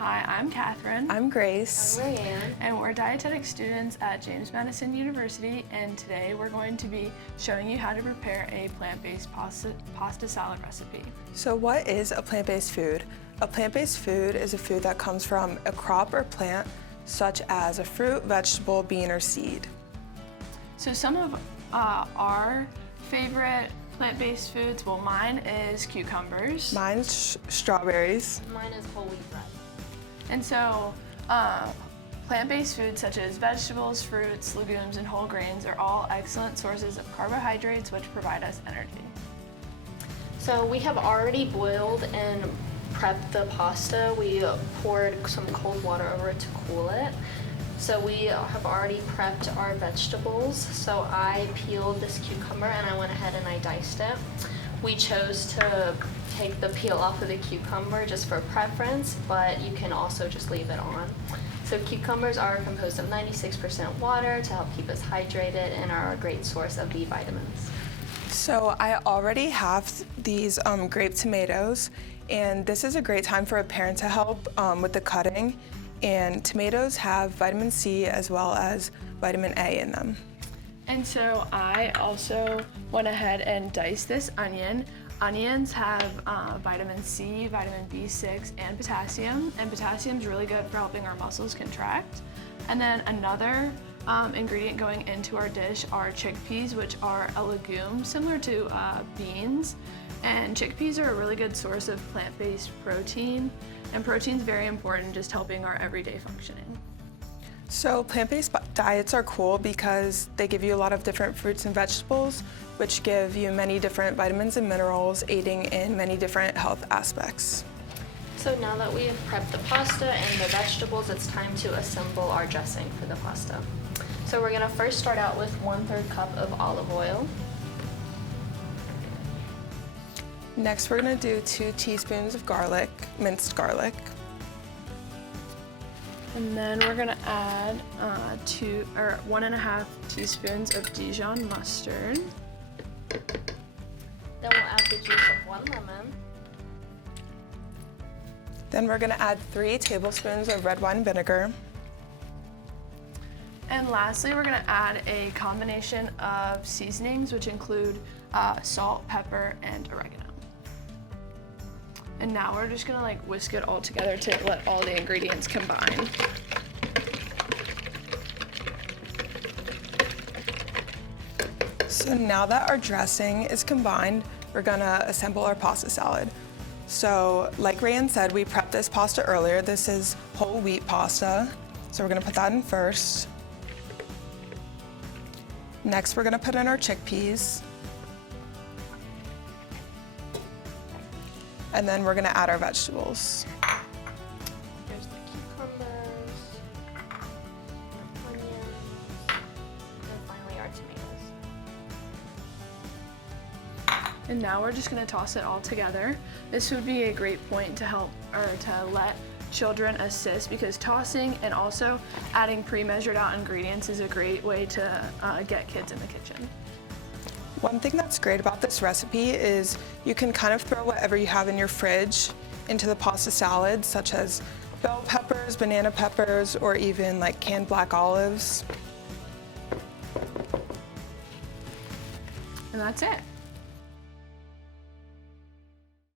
Hi, I'm Catherine. I'm Grace. I'm Rayanne. And we're dietetic students at James Madison University, and today we're going to be showing you how to prepare a plant-based pasta salad recipe. So what is a plant-based food? A plant-based food is a food that comes from a crop or plant, such as a fruit, vegetable, bean, or seed. So some of our favorite plant-based foods, well, mine is cucumbers. Mine's strawberries. Mine is whole wheat bread. And so plant-based foods such as vegetables, fruits, legumes, and whole grains are all excellent sources of carbohydrates which provide us energy. So we have already boiled and prepped the pasta. We poured some cold water over it to cool it. So we have already prepped our vegetables. So I peeled this cucumber and I went ahead and I diced it. We chose to take the peel off of the cucumber just for preference, but you can also just leave it on. So cucumbers are composed of 96% water to help keep us hydrated and are a great source of B vitamins. So I already have these grape tomatoes, and this is a great time for a parent to help with the cutting. And tomatoes have vitamin C as well as vitamin A in them. And so I also went ahead and diced this onion. Onions have vitamin C, vitamin B6, and potassium is really good for helping our muscles contract. And then another ingredient going into our dish are chickpeas, which are a legume similar to beans. And chickpeas are a really good source of plant-based protein, and protein is very important, just helping our everyday functioning. So plant-based diets are cool because they give you a lot of different fruits and vegetables, which give you many different vitamins and minerals, aiding in many different health aspects. So now that we have prepped the pasta and the vegetables, it's time to assemble our dressing for the pasta. So we're gonna first start out with 1/3 cup of olive oil. Next, we're gonna do 2 teaspoons of garlic, minced garlic. And then we're gonna add 1.5 teaspoons of Dijon mustard. Then we'll add the juice of 1 lemon. Then we're gonna add 3 tablespoons of red wine vinegar. And lastly, we're gonna add a combination of seasonings, which include salt, pepper, and oregano. And now we're just gonna whisk it all together to let all the ingredients combine. So now that our dressing is combined, we're gonna assemble our pasta salad. So like Rayanne said, we prepped this pasta earlier. This is whole wheat pasta. So we're gonna put that in first. Next, we're gonna put in our chickpeas. And then we're gonna add our vegetables. Here's the cucumbers, onions, and finally our tomatoes. And now we're just gonna toss it all together. This would be a great point to let children assist, because tossing and also adding pre-measured out ingredients is a great way to get kids in the kitchen. One thing that's great about this recipe is you can kind of throw whatever you have in your fridge into the pasta salad, such as bell peppers, banana peppers, or even canned black olives. And that's it.